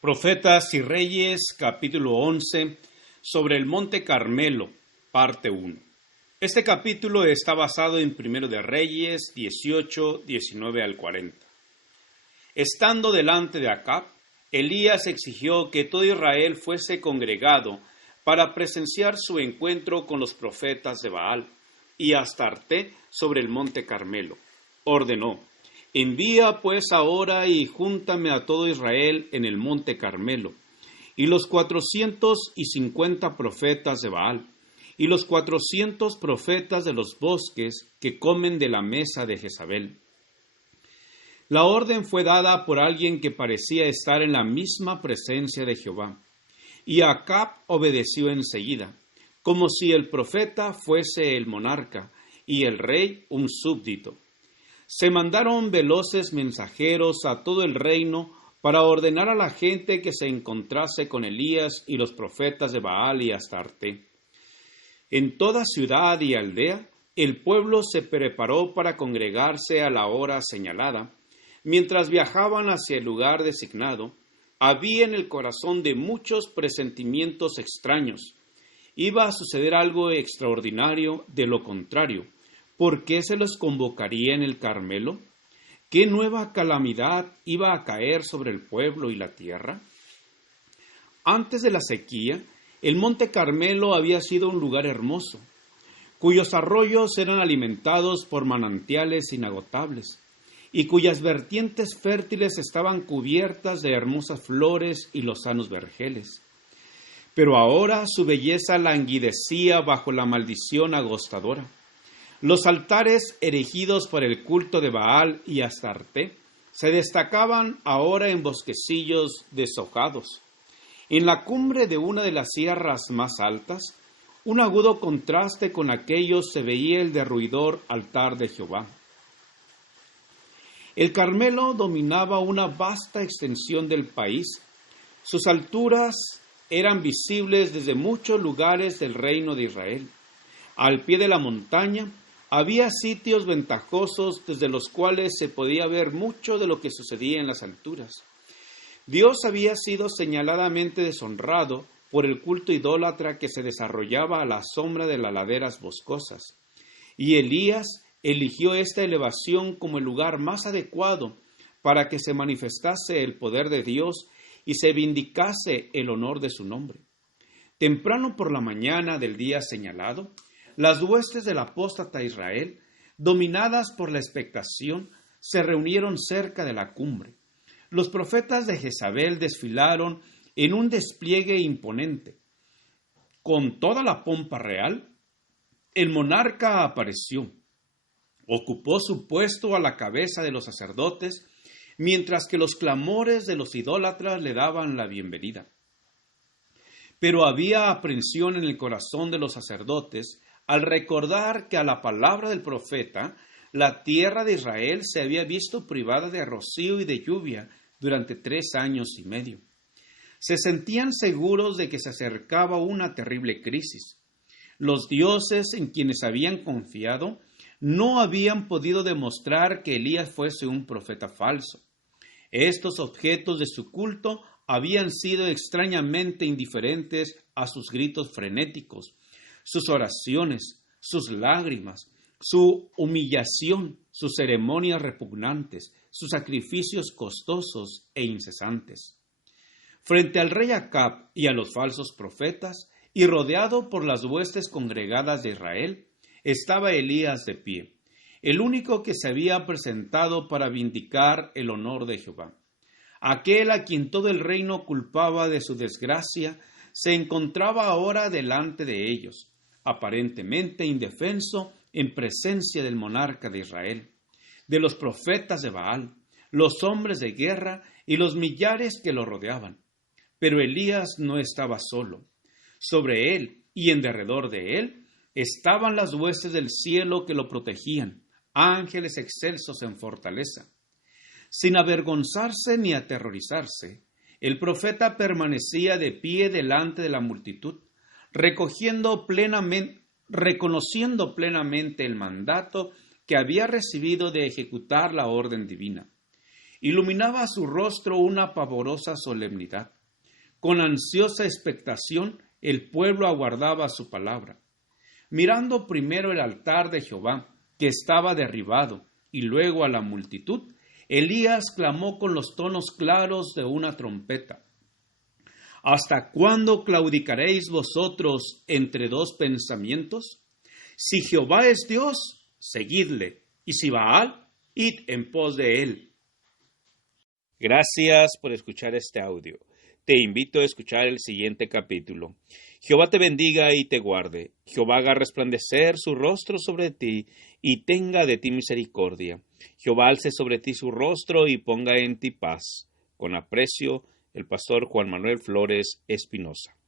Profetas y Reyes, capítulo 11, sobre el Monte Carmelo, parte 1. Este capítulo está basado en Primero de Reyes 18, 19 al 40. Estando delante de Acab, Elías exigió que todo Israel fuese congregado para presenciar su encuentro con los profetas de Baal y Astarté sobre el Monte Carmelo. Ordenó: envía pues ahora y júntame a todo Israel en el Monte Carmelo, y los 450 profetas de Baal, y los 400 profetas de los bosques que comen de la mesa de Jezabel. La orden fue dada por alguien que parecía estar en la misma presencia de Jehová, y Acab obedeció enseguida, como si el profeta fuese el monarca y el rey un súbdito. Se mandaron veloces mensajeros a todo el reino para ordenar a la gente que se encontrase con Elías y los profetas de Baal y Astarté. En toda ciudad y aldea, el pueblo se preparó para congregarse a la hora señalada. Mientras viajaban hacia el lugar designado, había en el corazón de muchos presentimientos extraños. Iba a suceder algo extraordinario, de lo contrario, ¿por qué se los convocaría en el Carmelo? ¿Qué nueva calamidad iba a caer sobre el pueblo y la tierra? Antes de la sequía, el Monte Carmelo había sido un lugar hermoso, cuyos arroyos eran alimentados por manantiales inagotables, y cuyas vertientes fértiles estaban cubiertas de hermosas flores y lozanos vergeles. Pero ahora su belleza languidecía bajo la maldición agostadora. Los altares erigidos por el culto de Baal y Astarté se destacaban ahora en bosquecillos deshojados. En la cumbre de una de las sierras más altas, un agudo contraste con aquellos se veía el derruidor altar de Jehová. El Carmelo dominaba una vasta extensión del país. Sus alturas eran visibles desde muchos lugares del reino de Israel. Al pie de la montaña había sitios ventajosos desde los cuales se podía ver mucho de lo que sucedía en las alturas. Dios había sido señaladamente deshonrado por el culto idólatra que se desarrollaba a la sombra de las laderas boscosas, y Elías eligió esta elevación como el lugar más adecuado para que se manifestase el poder de Dios y se vindicase el honor de su nombre. Temprano por la mañana del día señalado, las huestes del apóstata Israel, dominadas por la expectación, se reunieron cerca de la cumbre. Los profetas de Jezabel desfilaron en un despliegue imponente. Con toda la pompa real, el monarca apareció. Ocupó su puesto a la cabeza de los sacerdotes, mientras que los clamores de los idólatras le daban la bienvenida. Pero había aprensión en el corazón de los sacerdotes al recordar que a la palabra del profeta, la tierra de Israel se había visto privada de rocío y de lluvia durante 3 años y medio. Se sentían seguros de que se acercaba una terrible crisis. Los dioses en quienes habían confiado no habían podido demostrar que Elías fuese un profeta falso. Estos objetos de su culto habían sido extrañamente indiferentes a sus gritos frenéticos, sus oraciones, sus lágrimas, su humillación, sus ceremonias repugnantes, sus sacrificios costosos e incesantes. Frente al rey Acab y a los falsos profetas, y rodeado por las huestes congregadas de Israel, estaba Elías de pie, el único que se había presentado para vindicar el honor de Jehová. Aquel a quien todo el reino culpaba de su desgracia se encontraba ahora delante de ellos, aparentemente indefenso en presencia del monarca de Israel, de los profetas de Baal, los hombres de guerra y los millares que lo rodeaban. Pero Elías no estaba solo. Sobre él y en derredor de él estaban las huestes del cielo que lo protegían, ángeles excelsos en fortaleza. Sin avergonzarse ni aterrorizarse, el profeta permanecía de pie delante de la multitud, reconociendo plenamente el mandato que había recibido de ejecutar la orden divina. Iluminaba su rostro una pavorosa solemnidad. Con ansiosa expectación, el pueblo aguardaba su palabra. Mirando primero el altar de Jehová, que estaba derribado, y luego a la multitud, Elías clamó con los tonos claros de una trompeta. ¿Hasta cuándo claudicaréis vosotros entre dos pensamientos? Si Jehová es Dios, seguidle, y si Baal, id en pos de él. Gracias por escuchar este audio. Te invito a escuchar el siguiente capítulo. Jehová te bendiga y te guarde. Jehová haga resplandecer su rostro sobre ti y tenga de ti misericordia. Jehová alce sobre ti su rostro y ponga en ti paz. Con aprecio, el pastor Juan Manuel Flores Espinosa.